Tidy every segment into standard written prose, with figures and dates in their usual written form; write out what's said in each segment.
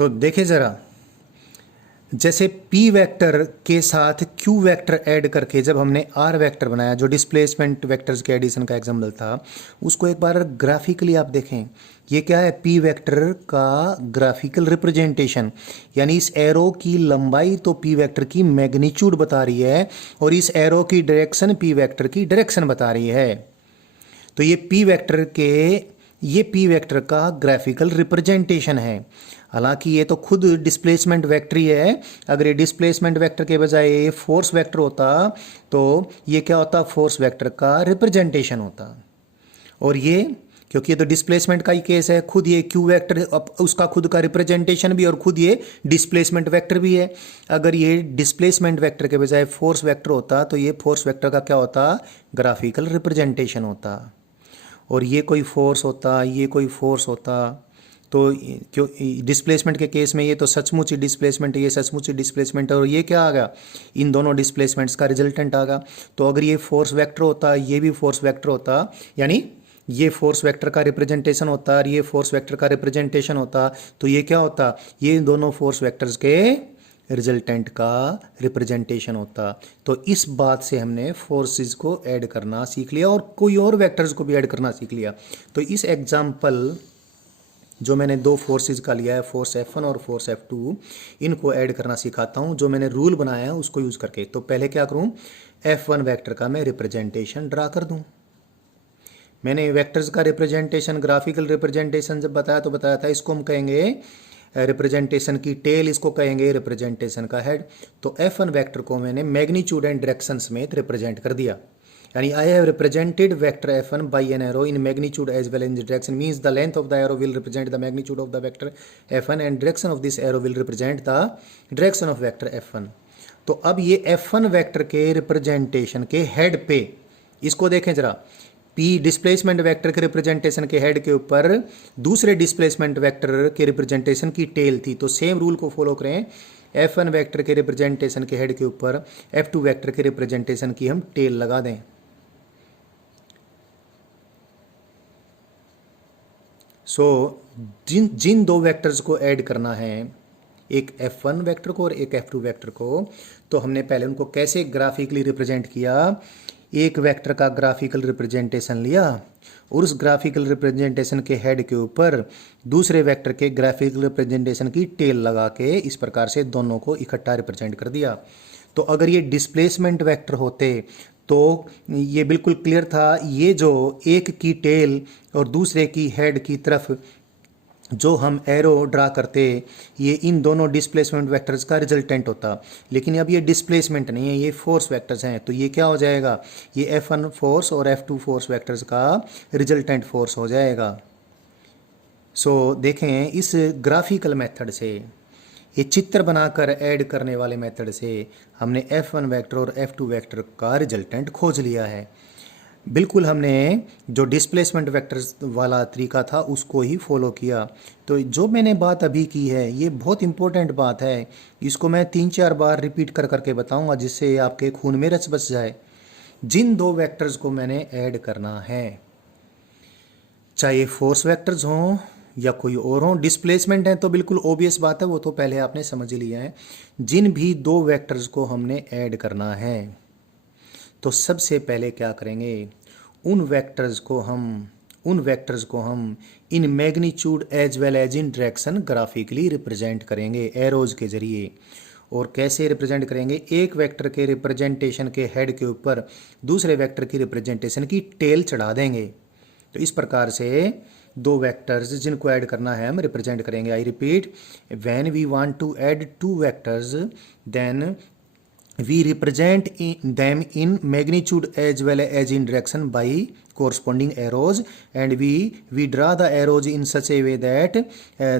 तो देखें ज़रा, जैसे p वेक्टर के साथ q वेक्टर ऐड करके जब हमने r वेक्टर बनाया, जो डिस्प्लेसमेंट वेक्टर्स के एडिशन का एग्जाम्पल था, उसको एक बार ग्राफिकली आप देखें। ये क्या है? p वेक्टर का ग्राफिकल रिप्रेजेंटेशन, यानी इस एरो की लंबाई तो p वेक्टर की मैग्नीट्यूड बता रही है और इस एरो की डायरेक्शन p वेक्टर की डायरेक्शन बता रही है। तो ये p वेक्टर का ग्राफिकल रिप्रेजेंटेशन है। हालांकि ये तो खुद डिस्प्लेसमेंट वेक्टर ही है। अगर ये डिस्प्लेसमेंट वेक्टर के बजाय ये फोर्स वेक्टर होता तो ये क्या होता? फोर्स वेक्टर का रिप्रेजेंटेशन होता। और ये क्योंकि ये तो डिस्प्लेसमेंट का ही केस है, खुद ये क्यू वेक्टर उसका खुद का रिप्रेजेंटेशन भी और खुद ये डिस्प्लेसमेंट वेक्टर भी है। अगर ये डिस्प्लेसमेंट वेक्टर के बजाय फोर्स वेक्टर होता तो ये फोर्स वेक्टर का क्या होता? ग्राफिकल रिप्रेजेंटेशन होता। और ये कोई फोर्स होता, ये कोई फोर्स होता, तो क्यों डिस्प्लेसमेंट के केस में ये तो सचमुच ही डिस्प्लेसमेंट है, ये सचमुच ही डिस्प्लेसमेंट है, और ये क्या आ गया? इन दोनों डिस्प्लेसमेंट्स का रिजल्टेंट आ गया। तो अगर ये फोर्स वेक्टर होता, ये भी फोर्स वेक्टर होता, यानी ये फोर्स वेक्टर का रिप्रेजेंटेशन होता और ये फोर्स वेक्टर का रिप्रेजेंटेशन होता, तो ये क्या होता? ये दोनों फोर्स वेक्टर्स के रिजल्टेंट का रिप्रेजेंटेशन होता। तो इस बात से हमने फोर्सेस को ऐड करना सीख लिया और कोई और वेक्टर्स को भी ऐड करना सीख लिया। तो इस एग्जाम्पल जो मैंने दो फोर्सेस का लिया है, फोर्स F1 और फोर्स F2, इनको ऐड करना सिखाता हूँ जो मैंने रूल बनाया है उसको यूज़ करके। तो पहले क्या करूँ? F1 वेक्टर का मैं रिप्रेजेंटेशन ड्रा कर दूँ। मैंने वेक्टर्स का रिप्रेजेंटेशन, ग्राफिकल रिप्रेजेंटेशन जब बताया तो बताया था इसको हम कहेंगे रिप्रेजेंटेशन की टेल, इसको कहेंगे रिप्रेजेंटेशन का हेड। तो F1 वेक्टर को मैंने मैग्नीट्यूड एंड डायरेक्शन समेत रिप्रेजेंट कर दिया। यानी I have represented vector F1 by an arrow in magnitude as well in direction, means the length of the arrow will represent the magnitude of the vector F1 and direction of this arrow will represent the direction of vector F1। तो अब ये F1 vector के representation के head पे, इसको देखें जरा, P displacement vector के रिप्रेजेंटेशन के हेड के ऊपर दूसरे डिस्प्लेसमेंट वेक्टर के रिप्रेजेंटेशन की टेल थी। तो सेम रूल को फॉलो करें, F1 वेक्टर के रिप्रेजेंटेशन के हेड के ऊपर F2 वेक्टर के रिप्रेजेंटेशन की हम टेल लगा दें। सो जिन दो वेक्टर्स को ऐड करना है, एक F1 वेक्टर को और एक F2 वेक्टर को, तो हमने पहले उनको कैसे ग्राफिकली रिप्रेजेंट किया? एक वेक्टर का ग्राफिकल रिप्रेजेंटेशन लिया और उस ग्राफिकल रिप्रेजेंटेशन के हेड के ऊपर दूसरे वेक्टर के ग्राफिकल रिप्रेजेंटेशन की टेल लगा के इस प्रकार से दोनों को इकट्ठा रिप्रेजेंट कर दिया। तो अगर ये डिस्प्लेसमेंट वेक्टर होते तो ये बिल्कुल क्लियर था, ये जो एक की टेल और दूसरे की हेड की तरफ जो हम एरो ड्रा करते, ये इन दोनों डिस्प्लेसमेंट वेक्टर्स का रिजल्टेंट होता। लेकिन अब ये डिस्प्लेसमेंट नहीं है, ये फोर्स वेक्टर्स हैं, तो ये क्या हो जाएगा? ये F1 फोर्स और F2 फोर्स वेक्टर्स का रिजल्टेंट फोर्स हो जाएगा। सो देखें, इस ग्राफिकल मेथड से, ये चित्र बनाकर ऐड करने वाले मेथड से हमने F1 वेक्टर और F2 वेक्टर का रिजल्टेंट खोज लिया है। बिल्कुल हमने जो डिस्प्लेसमेंट वेक्टर्स वाला तरीका था उसको ही फॉलो किया। तो जो मैंने बात अभी की है ये बहुत इंपॉर्टेंट बात है, इसको मैं 3-4 बार रिपीट कर करके बताऊंगा जिससे आपके खून में रच बस जाए। जिन दो वेक्टर्स को मैंने ऐड करना है, चाहे फोर्स वेक्टर्स हों या कोई और हों, डिस्प्लेसमेंट है तो बिल्कुल ओबियस बात है, वो तो पहले आपने समझ लिया है। जिन भी दो वेक्टर्स को हमने ऐड करना है तो सबसे पहले क्या करेंगे? उन वेक्टर्स को हम in magnitude as well as in direction graphically represent करेंगे एरोज के जरिए। और कैसे रिप्रेजेंट करेंगे? एक वेक्टर के रिप्रेजेंटेशन के हेड के ऊपर दूसरे वेक्टर की रिप्रेजेंटेशन की टेल चढ़ा देंगे। तो इस प्रकार से दो वेक्टर्स जिनको ऐड करना है हम रिप्रेजेंट करेंगे। I repeat, when we want to add two vectors then we represent them in magnitude as well as in direction by corresponding arrows, and we draw the arrows in such a way that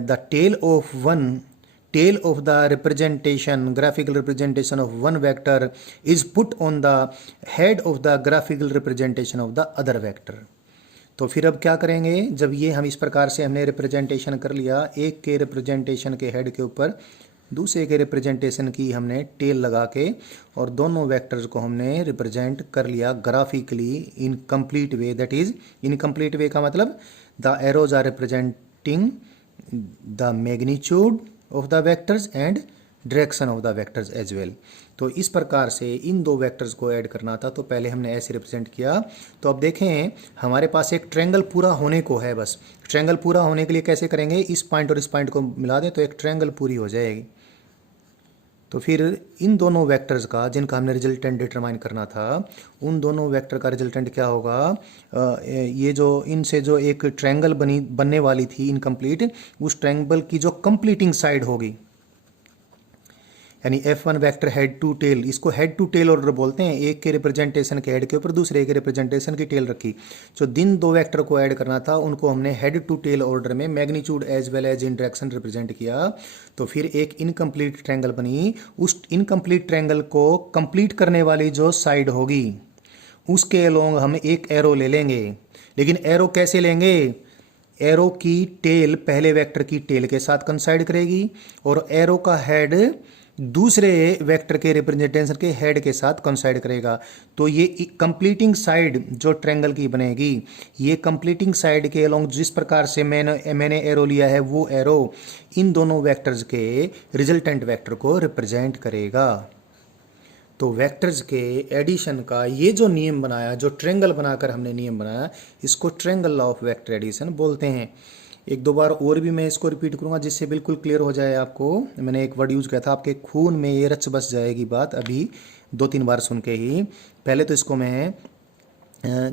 the tail of the representation, graphical representation of one vector is put on the head of the graphical representation of the other vector। तो फिर अब क्या करेंगे? जब ये हम इस प्रकार से हमने रिप्रेजेंटेशन कर लिया, एक के रिप्रेजेंटेशन के हेड के ऊपर दूसरे के रिप्रेजेंटेशन की हमने टेल लगा के और दोनों वेक्टर्स को हमने रिप्रेजेंट कर लिया graphically in complete way. That is, in complete way का मतलब the arrows are representing the magnitude of the vectors and direction of the vectors as well. तो इस प्रकार से इन दो वेक्टर्स को ऐड करना था, तो पहले हमने ऐसे रिप्रेजेंट किया। तो अब देखें हमारे पास एक ट्रायंगल पूरा होने को है, बस ट्रायंगल पूरा होने के लिए कैसे करेंगे, इस पॉइंट और इस पॉइंट को मिला दें तो एक ट्रायंगल पूरी हो जाएगी। तो फिर इन दोनों वेक्टर्स का जिनका हमने रिजल्टेंट डिटरमाइन करना था, उन दोनों वेक्टर का रिजल्टेंट क्या होगा, ये जो इनसे जो एक ट्रायंगल बनने वाली थी इनकम्प्लीट, उस ट्रायंगल की जो कंप्लीटिंग साइड होगी, यानी F1 vector head to tail, इसको हेड टू टेल ऑर्डर बोलते हैं। एक के रिप्रेजेंटेशन के हेड के ऊपर दूसरे के रिप्रेजेंटेशन की टेल रखी। जो जिन दो वेक्टर को ऐड करना था उनको हमने हेड टू टेल ऑर्डर में magnitude as well as in direction represent किया। तो फिर एक इनकम्प्लीट ट्रायंगल बनी। उस इनकम्प्लीट ट्रायंगल को कंप्लीट करने वाली जो साइड होगी उसके अलोंग हम एक एरो ले लेंगे। लेकिन एरो कैसे लेंगे, एरो की टेल पहले वेक्टर की टेल के साथ कंसाइड करेगी और एरो का हेड दूसरे वेक्टर के रिप्रेजेंटेशन के हेड के साथ कंसाइड करेगा। तो ये कंप्लीटिंग साइड जो ट्रायंगल की बनेगी, ये कंप्लीटिंग साइड के अलोंग जिस प्रकार से मैंने एरो लिया है, वो एरो इन दोनों वेक्टर्स के रिजल्टेंट वेक्टर को रिप्रेजेंट करेगा। तो वेक्टर्स के एडिशन का ये जो नियम बनाया, जो ट्रायंगल बनाकर हमने नियम बनाया, इसको triangle law of vector addition बोलते हैं। एक दो बार और भी मैं इसको रिपीट करूंगा जिससे बिल्कुल क्लियर हो जाए आपको। मैंने एक वर्ड यूज किया था, आपके खून में ये रच बस जाएगी बात अभी 2-3 बार सुन के ही। पहले तो इसको मैं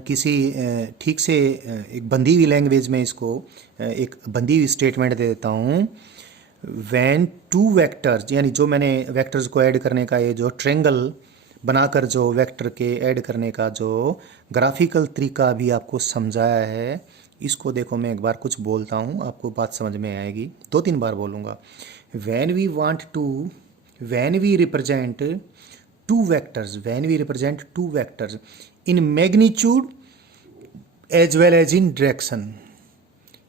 किसी ठीक से एक बंधी हुई लैंग्वेज में इसको एक बंधी हुई स्टेटमेंट दे देता हूँ। वैन टू वेक्टर्स, यानी जो मैंने वेक्टर्स को ऐड करने का ये जो ट्रायंगल बनाकर जो वेक्टर के ऐड करने का जो ग्राफिकल तरीका अभी आपको समझाया है, इसको देखो मैं एक बार कुछ बोलता हूँ, आपको बात समझ में आएगी। 2-3 बार बोलूँगा। When we represent two vectors in magnitude as well as in direction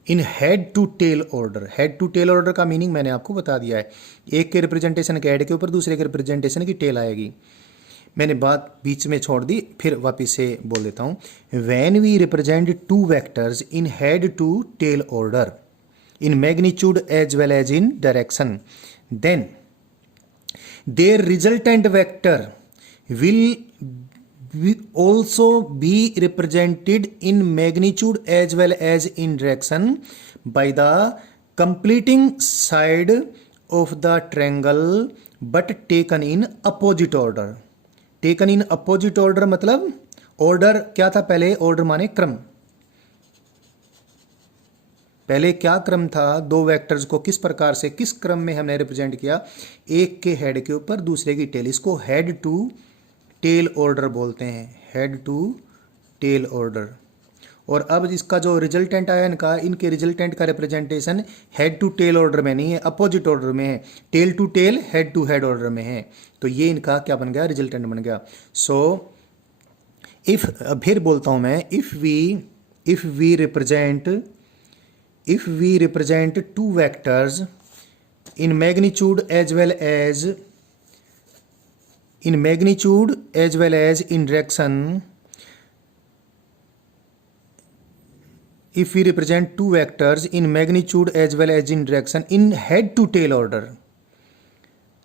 in head to tail order. Head to tail order का मीनिंग मैंने आपको बता दिया है। एक के रिप्रेजेंटेशन के हेड के ऊपर दूसरे के रिप्रेजेंटेशन की टेल आएगी। मैंने बात बीच में छोड़ दी, फिर वापस से बोल देता हूँ। When we represent two vectors in head to tail order in magnitude as well as in direction, then their resultant vector will also be represented in magnitude as well as in direction by the completing side of the triangle but taken in opposite order। taken in opposite order मतलब order क्या था, पहले order माने क्रम। पहले क्या क्रम था, दो वेक्टर्स को किस प्रकार से किस क्रम में हमने रिप्रेजेंट किया, एक के हेड के ऊपर दूसरे की टेल, इसको हेड टू टेल ऑर्डर बोलते हैं, हेड टू टेल ऑर्डर। और अब इसका जो रिजल्टेंट आया इनके रिजल्टेंट का representation head to tail order में नहीं है, अपोजिट ऑर्डर में है। Tail to tail, head to head order में है। तो ये इनका क्या बन गया, रिजल्टेंट बन गया। सो इफ, फिर बोलता हूं मैं, if we represent two vectors in magnitude as well as in direction, if we represent two vectors in magnitude as well as in direction in head to tail order,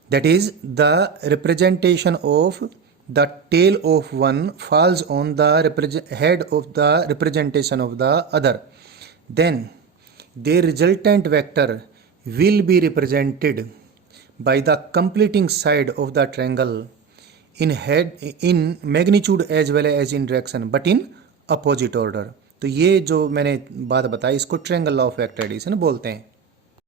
that is the representation of the tail of one falls on the head of the representation of the other, then their resultant vector will be represented by the completing side of the triangle in magnitude as well as in direction but in opposite order। तो ये जो मैंने बात बताई इसको triangle law of vector addition बोलते हैं।